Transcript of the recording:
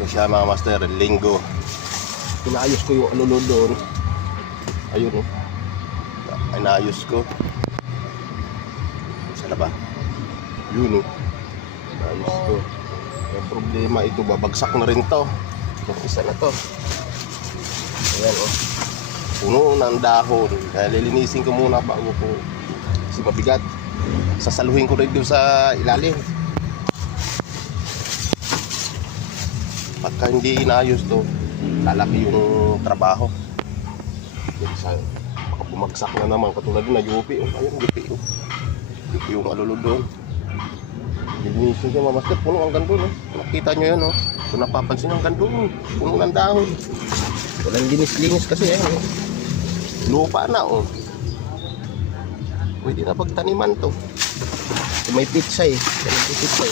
Ito siya mga master, linggo. Pinayos ko yung alulod doon. Ayun oh. Inayos ko. Sana ba? Yun oh. Inayos ko. Yung problema ito, babagsak na rin to. Yung isa na to. Ayan oh. Puno ng dahon. Kaya lilinisin ko muna bago ko. Kasi mabigat. Sasaluhin ko rin doon sa ilalim. Pagka hindi inayos to, lalaki yung trabaho. Baka bumagsak na naman. Katulad na yupi. Ayun, yupi. Yupi yung alulod doon. Lilinisin siya mamaster. Puno hanggang doon. Nakita nyo yan. Kung napapansin hanggang doon. Puno ng dahon. Walang linis-linis kasi. Lupa na. Pwede na pagtaniman to. May pizza eh. May pizza.